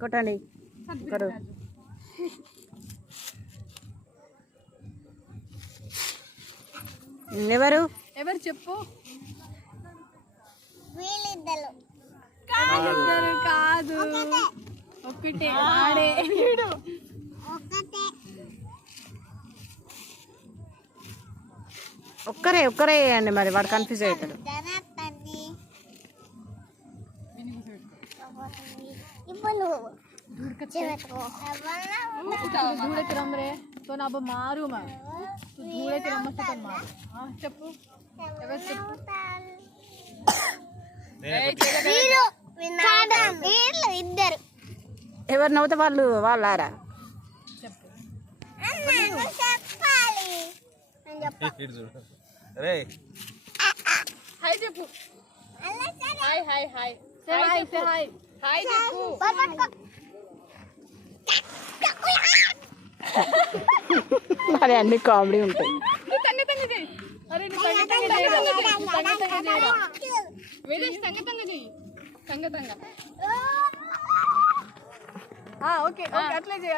కొట్టండి. ఎవరు ఎవరు చెప్పు. కాదు, ఒక్కటే ఆడే. ఒక్కరే అండి, మరి వాడు కన్ఫ్యూజ్ అవుతాడు. धूड़े के रम रे तो ना अब मारू मैं तू धूड़े के रम से तो मार. हाँ चप्पू एवर चप्पू ఎవరు నవ్వుతే వాళ్ళారా. हाय चप्पू हाय हाय हाय हाय हाय हाय चप्पू మరి అన్ని కామెడీ ఉంటాయి. अरे ఓకే ఓకే అట్లే చేయి.